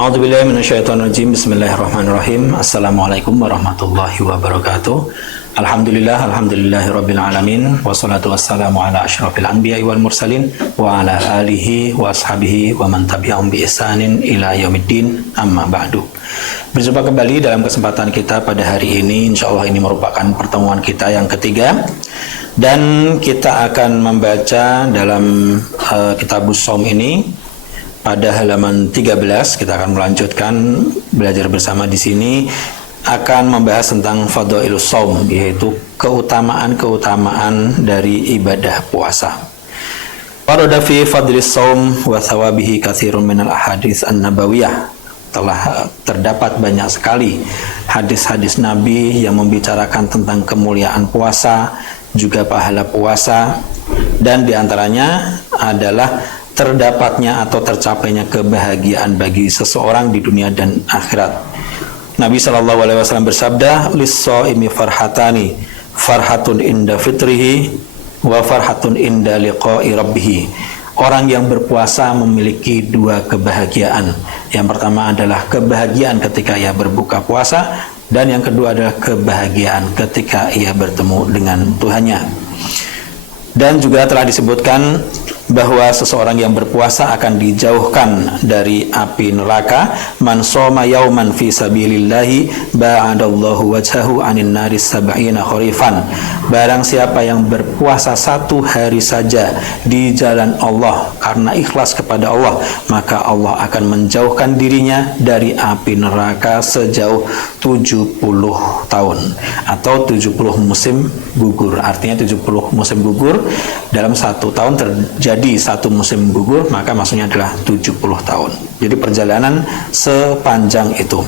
A'udzubillahi minasyaitonirrajim. Bismillahirrahmanirrahim. Assalamualaikum warahmatullahi wabarakatuh. Alhamdulillahirabbil alamin. Wassalatu wassalamu ala asyrafil anbiya'i wal mursalin wa ala alihi wa ashabihi wa man tabi'ahum bi ihsanin ila yaumiddin. Amma ba'du. Berjumpa kembali dalam kesempatan kita pada hari ini. Insyaallah ini merupakan pertemuan kita yang ketiga. Dan kita akan membaca dalam Kitabus Shaum ini pada halaman 13. Kita akan melanjutkan belajar bersama di sini, akan membahas tentang Fadhailus Shaum, yaitu keutamaan-keutamaan dari ibadah puasa. Warada fi fadlis shaum wa thawabihi katsirun minal ahadits an-nabawiyah. Telah terdapat banyak sekali hadis-hadis Nabi yang membicarakan tentang kemuliaan puasa, juga pahala puasa, dan diantaranya adalah terdapatnya atau tercapainya kebahagiaan bagi seseorang di dunia dan akhirat. Nabi SAW bersabda, "Lis-shaimi farhatani, farhatun inda fitrihi wa farhatun inda liqa'i rabbih." Orang yang berpuasa memiliki dua kebahagiaan. Yang pertama adalah kebahagiaan ketika ia berbuka puasa, dan yang kedua adalah kebahagiaan ketika ia bertemu dengan Tuhannya. Dan juga telah disebutkan bahwa seseorang yang berpuasa akan dijauhkan dari api neraka. Man shoma yauman fi sabilillahi ba'adallahu wajhahu 'anin nari sab'ina kharifan. Barang siapa yang berpuasa satu hari saja di jalan Allah karena ikhlas kepada Allah, maka Allah akan menjauhkan dirinya dari api neraka sejauh 70 tahun atau 70 musim gugur. Artinya 70 musim gugur dalam satu tahun terjadi satu musim gugur, maka maksudnya adalah 70 tahun. Jadi perjalanan sepanjang itu.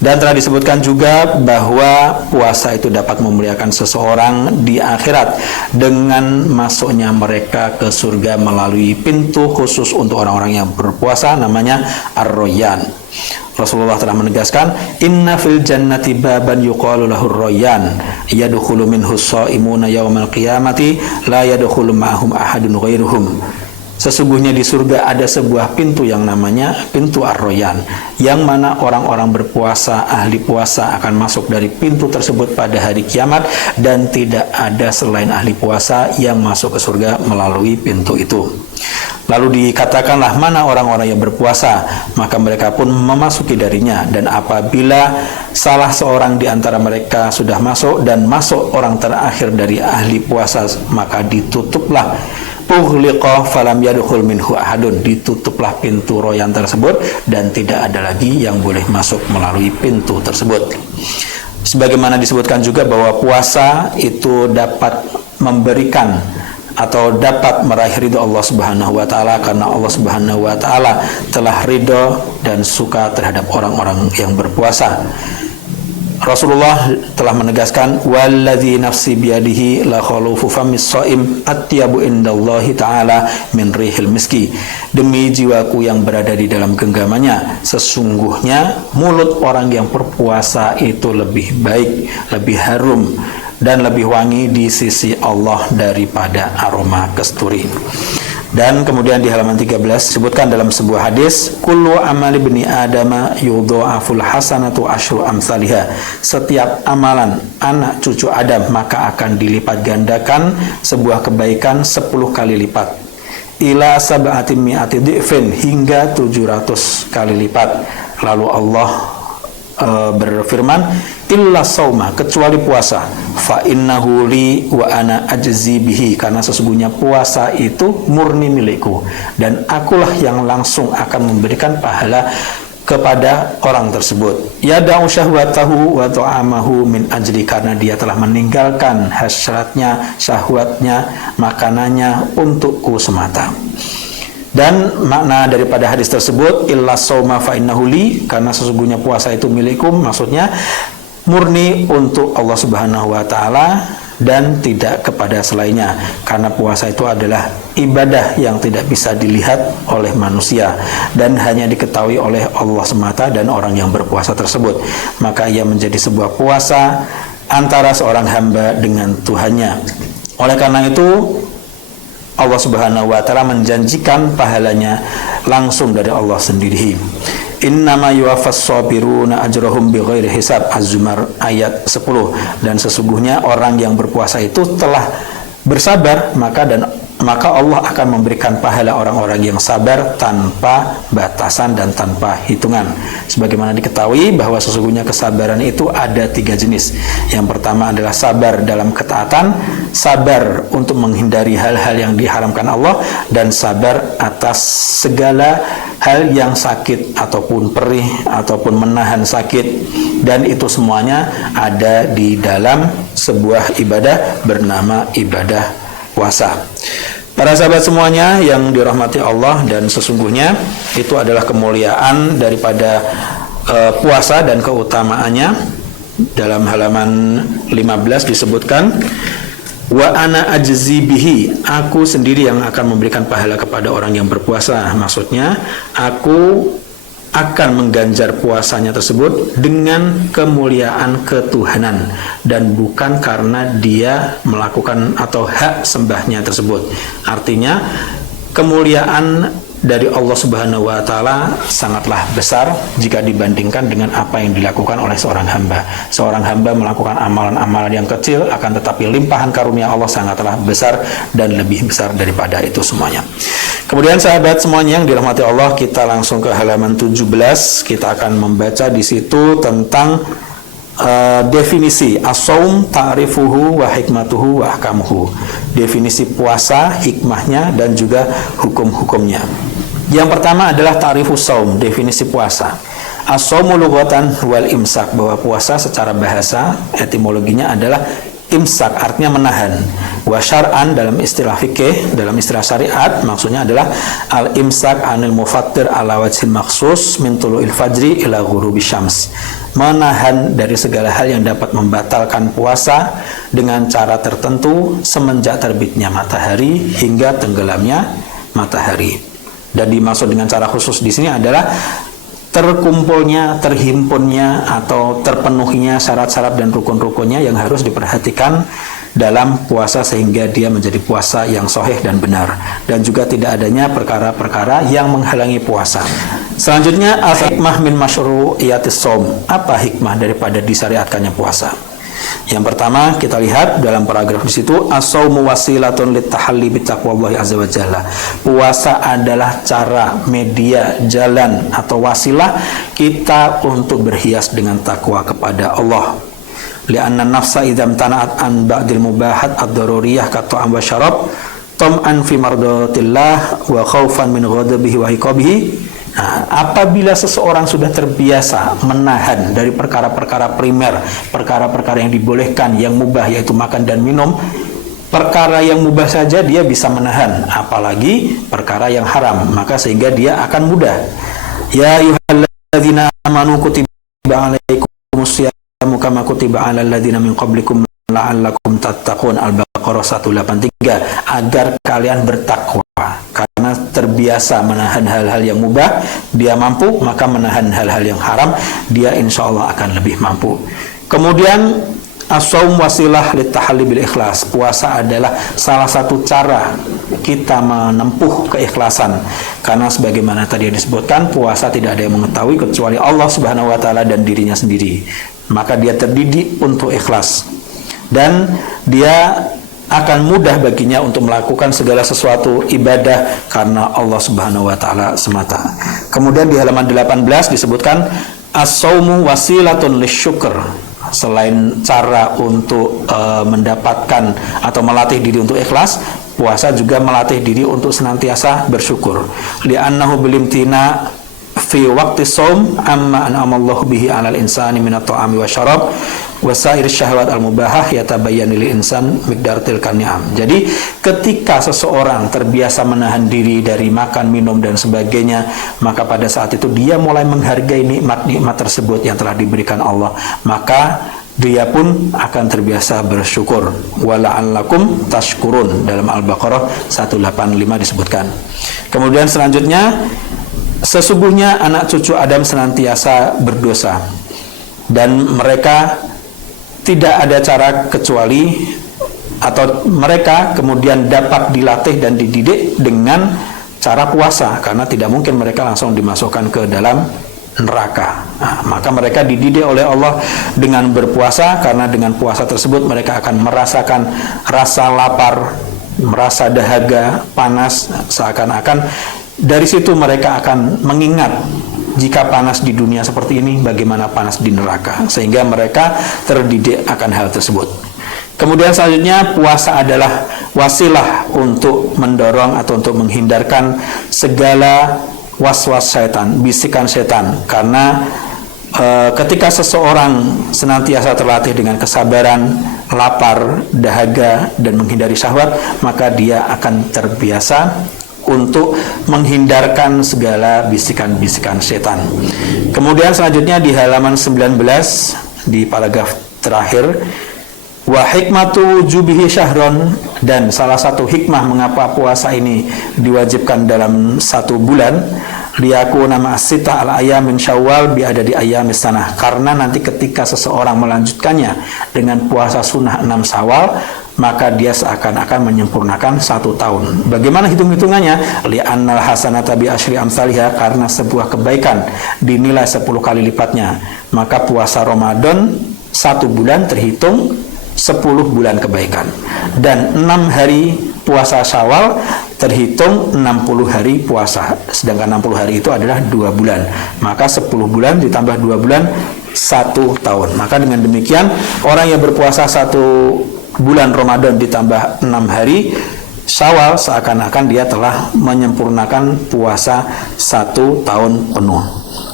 Dan telah disebutkan juga bahwa puasa itu dapat memuliakan seseorang di akhirat dengan masuknya mereka ke surga melalui pintu khusus untuk orang-orang yang berpuasa, namanya Ar-Rayyan. Rasulullah telah menegaskan, "Inna fil jannati baban yuqalu lahu ar-Rayyan, yadkhulu minhu as-sha'imuna yaumal qiyamati la yadkhulu ma'ahum ahadun ghairuhum." Sesungguhnya di surga ada sebuah pintu yang namanya pintu Ar-Rayyan, yang mana orang-orang berpuasa, ahli puasa akan masuk dari pintu tersebut pada hari kiamat, dan tidak ada selain ahli puasa yang masuk ke surga melalui pintu itu. Lalu dikatakanlah, mana orang-orang yang berpuasa, maka mereka pun memasuki darinya, dan apabila salah seorang di antara mereka sudah masuk dan masuk orang terakhir dari ahli puasa, maka ditutuplah ughliqa falam yadkhul minhu ahadun, ditutuplah pintu Rayyan tersebut dan tidak ada lagi yang boleh masuk melalui pintu tersebut. Sebagaimana disebutkan juga bahwa puasa itu dapat memberikan atau dapat meraih ridho Allah Subhanahu wa taala, karena Allah Subhanahu wa taala telah ridho dan suka terhadap orang-orang yang berpuasa. Rasulullah telah menegaskan, "Walladzi nafsi biyadihi la khalufu famis shaim atyabu indallahi ta'ala min rihil miski." Demi jiwaku yang berada di dalam genggamannya, sesungguhnya mulut orang yang berpuasa itu lebih baik, lebih harum dan lebih wangi di sisi Allah daripada aroma kasturi. Dan kemudian di halaman 13 disebutkan dalam sebuah hadis, "Kullu amali bani adama yudha'aful hasanatu asyru amsalihha." Setiap amalan anak cucu Adam maka akan dilipat gandakan sebuah kebaikan 10 kali lipat. Ila sab'atin mi'ati dhi'fin, hingga 700 kali lipat. Lalu Allah berfirman, "Illa sauma," kecuali puasa, "fa innahu li wa ana ajzi bihi," karena sesungguhnya puasa itu murni milikku dan akulah yang langsung akan memberikan pahala kepada orang tersebut. Yada'u syahwatahu wa ta'amahu min ajli, karena dia telah meninggalkan hasratnya, syahwatnya, makanannya untukku semata. Dan makna daripada hadis tersebut, illa sauma fa innahu li, karena sesungguhnya puasa itu milikku, maksudnya murni untuk Allah Subhanahu wa taala dan tidak kepada selainnya, karena puasa itu adalah ibadah yang tidak bisa dilihat oleh manusia dan hanya diketahui oleh Allah semata dan orang yang berpuasa tersebut. Maka ia menjadi sebuah puasa antara seorang hamba dengan Tuhannya. Oleh karena itu Allah Subhanahu wa taala menjanjikan pahalanya langsung dari Allah sendiri. Innama yuwaffas sabiruna ajrahum bighairi hisab, Az-Zumar ayat 10. Dan sesungguhnya orang yang berpuasa itu telah bersabar, maka Allah akan memberikan pahala orang-orang yang sabar tanpa batasan dan tanpa hitungan. Sebagaimana diketahui bahwa sesungguhnya kesabaran itu ada 3 jenis. Yang pertama adalah sabar dalam ketaatan, sabar untuk menghindari hal-hal yang diharamkan Allah, dan sabar atas segala hal yang sakit ataupun perih ataupun menahan sakit. Dan itu semuanya ada di dalam sebuah ibadah bernama ibadah puasa. Para sahabat semuanya yang dirahmati Allah, dan sesungguhnya itu adalah kemuliaan daripada puasa dan keutamaannya. Dalam halaman 15 disebutkan, wa ana ajzi bihi, aku sendiri yang akan memberikan pahala kepada orang yang berpuasa. Maksudnya aku akan mengganjar puasanya tersebut dengan kemuliaan ketuhanan dan bukan karena dia melakukan atau hak sembahnya tersebut. Artinya kemuliaan dari Allah Subhanahu wa taala sangatlah besar jika dibandingkan dengan apa yang dilakukan oleh seorang hamba. Seorang hamba melakukan amalan-amalan yang kecil, akan tetapi limpahan karunia Allah sangatlah besar dan lebih besar daripada itu semuanya. Kemudian sahabat semuanya yang dirahmati Allah, kita langsung ke halaman 17. Kita akan membaca di situ tentang definisi as-shaum, ta'rifuhu wa hikmatuhu wa ahkamuhu. Definisi puasa, hikmahnya dan juga hukum-hukumnya. Yang pertama adalah ta'rifus shaum, definisi puasa. As-shaumu lughatan wal imsak, bahwa puasa secara bahasa etimologinya adalah imsak, artinya menahan. Wa syar'an, dalam istilah fikih, dalam istilah syariat, maksudnya adalah al-imsak anil mufattir ala wajhil maksus min tulu'il fajri ila ghurubi syams, menahan dari segala hal yang dapat membatalkan puasa dengan cara tertentu semenjak terbitnya matahari hingga tenggelamnya matahari. Dan dimaksud dengan cara khusus di sini adalah terkumpulnya, terhimpunnya atau terpenuhinya syarat-syarat dan rukun-rukunnya yang harus diperhatikan dalam puasa sehingga dia menjadi puasa yang sahih dan benar, dan juga tidak adanya perkara-perkara yang menghalangi puasa. Selanjutnya, al-hikmah min masyru'iyatis shaum, apa hikmah daripada disyariatkannya puasa? Yang pertama kita lihat dalam paragraf di situ, as-shaumu wasilatun litahalli bitaqwallahi azza wa jalla. Puasa adalah cara, media, jalan atau wasilah kita untuk berhias dengan takwa kepada Allah. Li'anna nafsa idza imtana'at an ba'dil mubahat ad-daruriyah ka ta'am wa syarab tam'an fi mardatillah wa khaufan min ghadabihi wa iqabihi. Nah, apabila seseorang sudah terbiasa menahan dari perkara-perkara primer, perkara-perkara yang dibolehkan, yang mubah, yaitu makan dan minum, perkara yang mubah saja dia bisa menahan, apalagi perkara yang haram, maka sehingga dia akan mudah. Ya ayyuhalladzina amanu kutiba alaikumus syamu kama kutiba alal ladzina min qablikum la'allakum tattaqun, Al-Baqarah 183, agar kalian bertakwa. Karena terbiasa menahan hal-hal yang mubah, dia mampu, maka menahan hal-hal yang haram, dia insya Allah akan lebih mampu. Kemudian as-shaum wasilah litahalli bil ikhlas. Puasa adalah salah satu cara kita menempuh keikhlasan. Karena sebagaimana tadi disebutkan, puasa tidak ada yang mengetahui kecuali Allah Subhanahu wa taala dan dirinya sendiri. Maka dia terdidik untuk ikhlas. Dan dia akan mudah baginya untuk melakukan segala sesuatu ibadah karena Allah Subhanahu wa taala semata. Kemudian di halaman 18 disebutkan as-shaumu wasilatun lisyukr. Selain cara untuk mendapatkan atau melatih diri untuk ikhlas, puasa juga melatih diri untuk senantiasa bersyukur. Li'annahu bilimtina fi waqti shaum amma an'amallahu bihi 'alal insani minat ta'ami wa syarab wasair syahwat al-mubahah yatabayyanu lil insan miqdar tilkan ni'am. Jadi ketika seseorang terbiasa menahan diri dari makan, minum dan sebagainya, maka pada saat itu dia mulai menghargai nikmat-nikmat tersebut yang telah diberikan Allah, maka dia pun akan terbiasa bersyukur. Wala'allakum tashkurun, dalam Al-Baqarah 185 disebutkan. Kemudian selanjutnya, sesungguhnya anak cucu Adam senantiasa berdosa dan mereka tidak ada cara kecuali atau mereka kemudian dapat dilatih dan dididik dengan cara puasa, karena tidak mungkin mereka langsung dimasukkan ke dalam neraka. Nah, maka mereka dididik oleh Allah dengan berpuasa, karena dengan puasa tersebut mereka akan merasakan rasa lapar, merasa dahaga, panas, seakan-akan dari situ mereka akan mengingat jika panas di dunia seperti ini, bagaimana panas di neraka, sehingga mereka terdidik akan hal tersebut. Kemudian selanjutnya, puasa adalah wasilah untuk mendorong atau untuk menghindarkan segala was-was setan, bisikan setan. Karena ketika seseorang senantiasa terlatih dengan kesabaran, lapar, dahaga, dan menghindari syahwat, maka dia akan terbiasa untuk menghindarkan segala bisikan-bisikan setan. Kemudian selanjutnya di halaman 19, di paragraf terakhir, wa hikmatu wujubihi syahron, dan salah satu hikmah mengapa puasa ini diwajibkan dalam 1 bulan, liyakuna ma'asita al-ayam min syawal bi'adadi ayamis sanah, karena nanti ketika seseorang melanjutkannya dengan puasa sunnah 6 Syawal, maka dia seakan-akan menyempurnakan 1 tahun. Bagaimana hitung-hitungannya? Li'annal hasanata bi asyri amsalihha, karena sebuah kebaikan dinilai 10 kali lipatnya. Maka puasa Ramadan 1 bulan terhitung 10 bulan kebaikan, dan 6 hari puasa Syawal terhitung 60 hari puasa, sedangkan 60 hari itu adalah 2 bulan. Maka 10 bulan ditambah 2 bulan 1 tahun. Maka dengan demikian, orang yang berpuasa 1 bulan Ramadan ditambah 6 hari Syawal, seakan-akan dia telah menyempurnakan puasa 1 tahun penuh.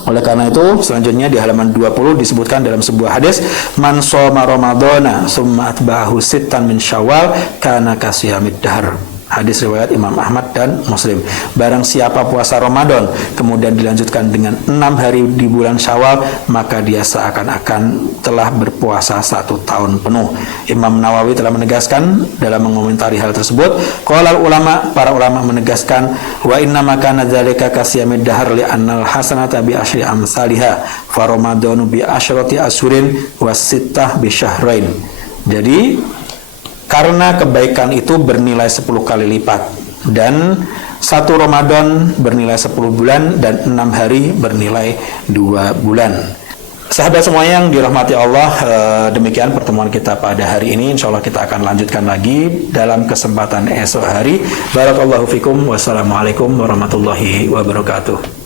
Oleh karena itu, selanjutnya di halaman 20 disebutkan dalam sebuah hadis, man shoma ramadhana summa atba'ahu sittan min syawal kana kasiyamid dahr. Hadis riwayat Imam Ahmad dan Muslim. Barang siapa puasa Ramadan kemudian dilanjutkan dengan 6 hari di bulan Syawal, maka dia seakan-akan telah berpuasa 1 tahun penuh. Imam Nawawi telah menegaskan dalam mengomentari hal tersebut, qala ulama, para ulama menegaskan, wa inna makana dzalika kasiyamid dahr li annal hasanata bi asyri amsalha fa ramadanu bi asyrati ashurin was sittah bi syahrain. Jadi karena kebaikan itu bernilai 10 kali lipat, dan 1 Ramadan bernilai 10 bulan, dan 6 hari bernilai 2 bulan. Sahabat semuanya yang dirahmati Allah, demikian pertemuan kita pada hari ini. Insya Allah kita akan lanjutkan lagi dalam kesempatan esok hari. Barakallahu fikum. Wassalamualaikum warahmatullahi wabarakatuh.